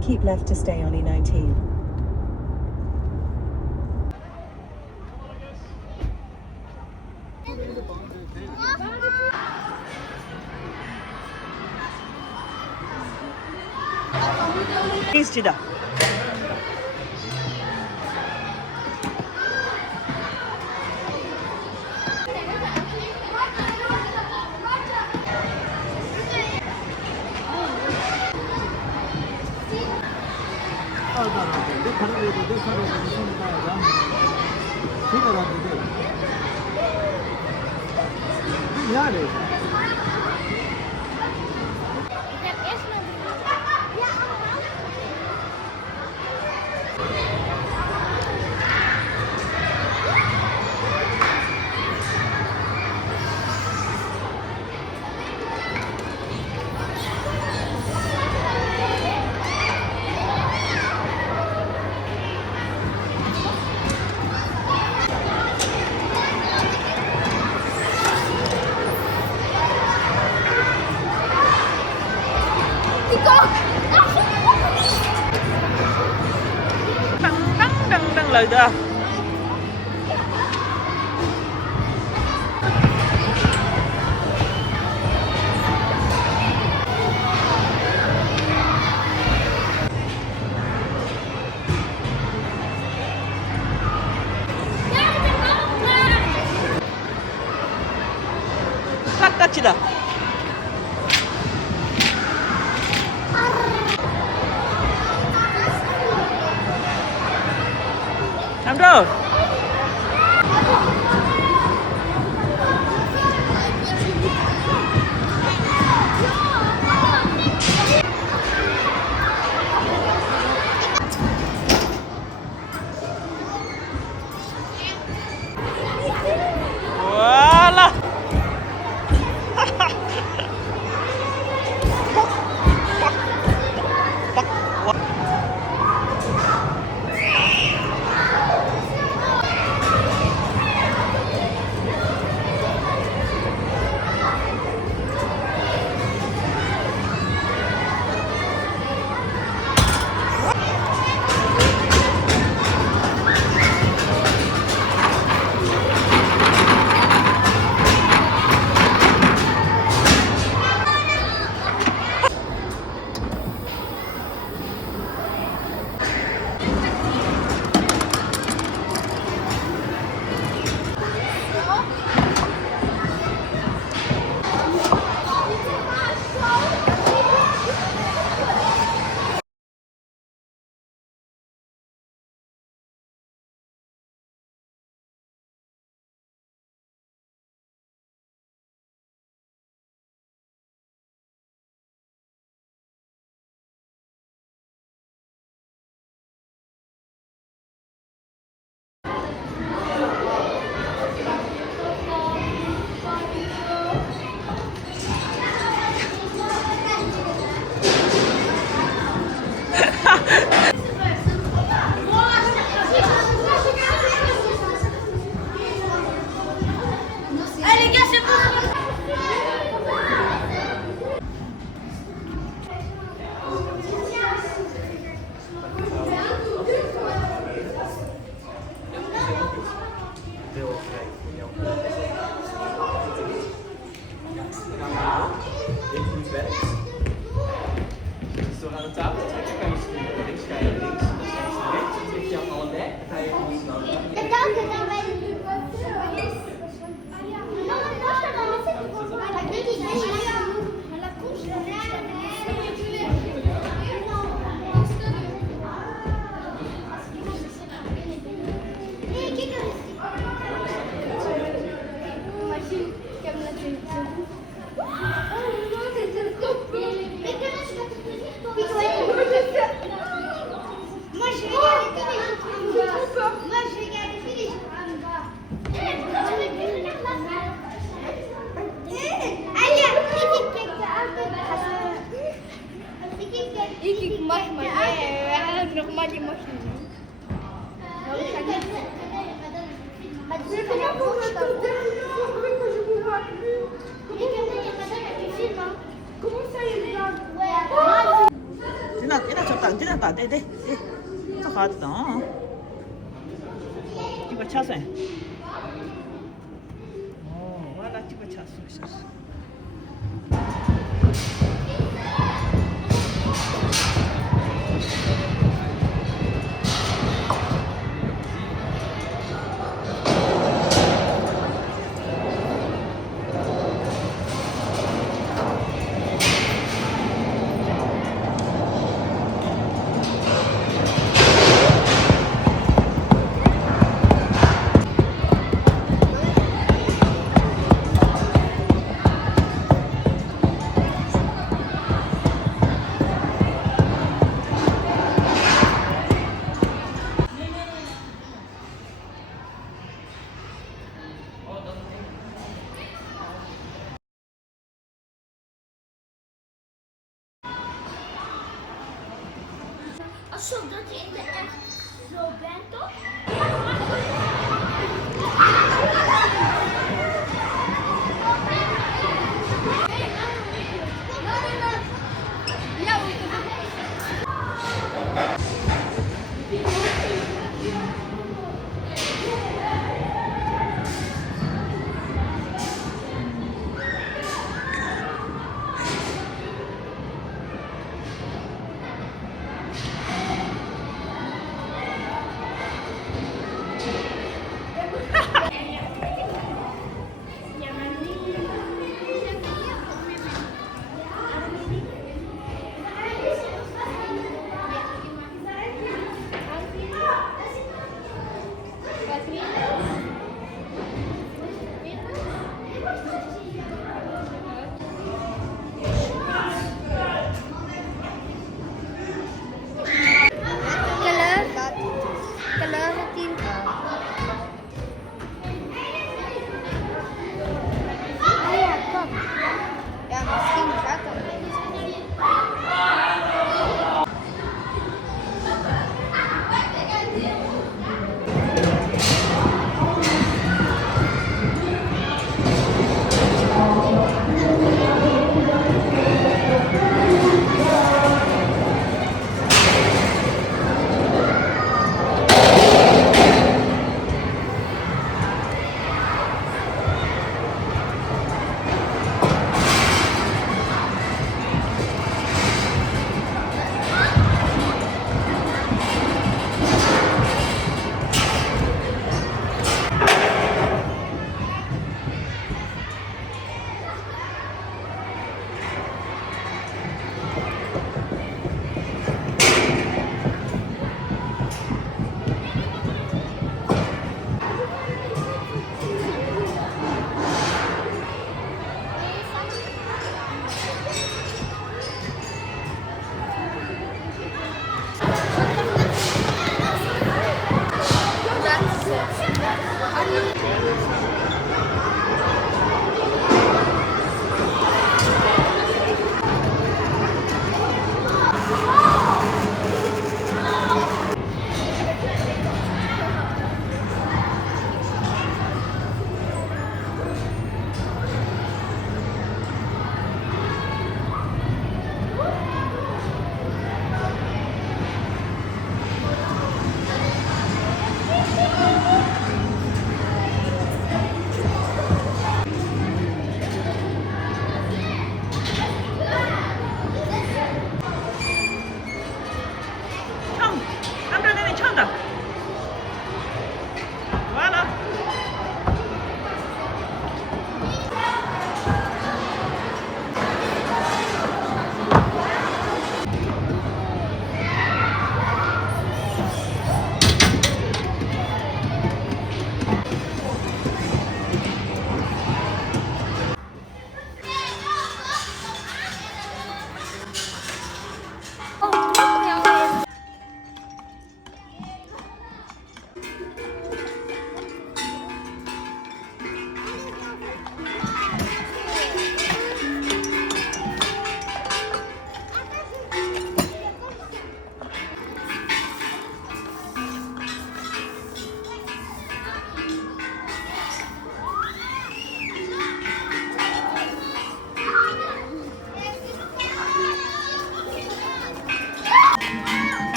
keep left to stay on E19. East'da. Đăng lời được. 싹같이다. 남자. 와라. Tina, Tina, cepatan, Tina. 네. 또 가다. 이거 차선. 와라 이거 차선. Alsof dat je in de echt zo bent, toch?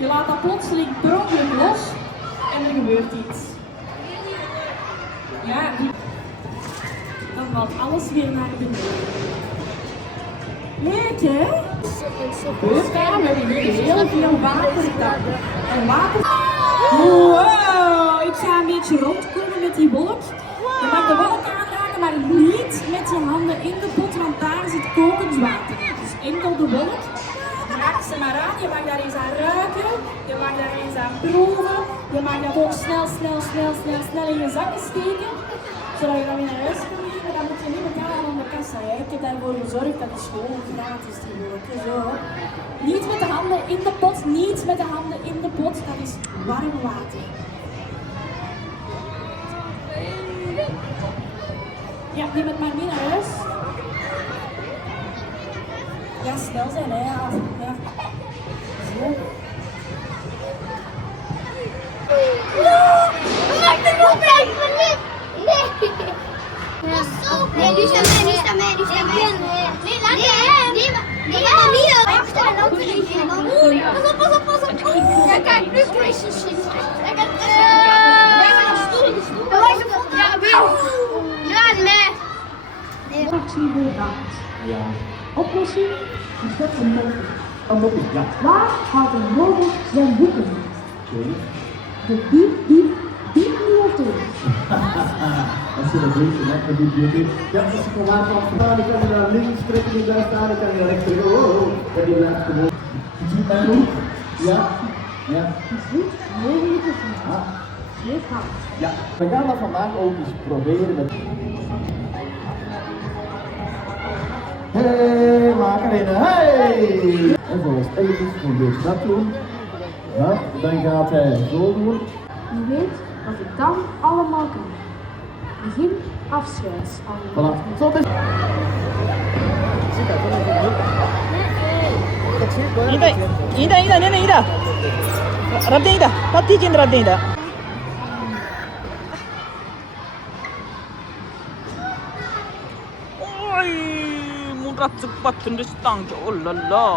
Je laat dat plotseling per ongeluk los en er gebeurt iets. Ja, dan valt alles weer naar beneden. Leuk hè? Beurskamer hebben we hier heel veel watertanken. En water... Wow, ik ga een beetje rondkomen met die wolk. Je mag de wolk aanraken, maar niet met je handen in de pot, want daar zit kokend water. Dus enkel de wolk. Raak ze maar aan, je mag daar eens aan ruiken, je mag daar eens aan proeven. Je mag dat ook snel in je zakken steken. Zodat je dan weer naar huis kunt nemen, dan moet je niet betalen aan de kassa. Hè. Ik heb daarvoor gezorgd, dat is gewoon gratis die wolk. Zo. Niet met de handen in de pot, niet met de handen in de pot, dat is warm water. Ja, neem het maar mee naar huis. Ja, snel zijn hè. Ja. Zo. Maak er nog bij! Nee! Nee, nu staan mij, nu staan mij, nu staan mij. Nee, laat me. Nee, maar niet. Achter en ook niet. Pas op. Ja, kijk, nu Christian shit. Ja, kijk, de stoel. Ja, laat me. Ja. Oplossing is dat een mogelijk. Een moppie, ja. Waar haalt een vogel zijn boeken? Oké. De bibliotheek. Als je dat doet, dan heb je die bibliotheek. Ja, als je van waar van vandaan, dan kan je naar links trekken, die blijft staan, dan kan je naar rechts trekken. Oh. En die blijft gewoon. Je ziet mij goed? Ja. Ja. Goed mogelijke vraag. Ah. Geef hand. Ja. We gaan dat vandaag ook eens proberen met... Hey, Macarena, hey! En volgens eventjes moet je dat doen. Ja, dan gaat hij zo doen. Je weet wat ik dan allemaal kan. Begin afscheid. Voilà, zo is Ida. Rabdinda. Wat die in Rabdinda? Oei, moet dat zo patten de stank. Oh la la.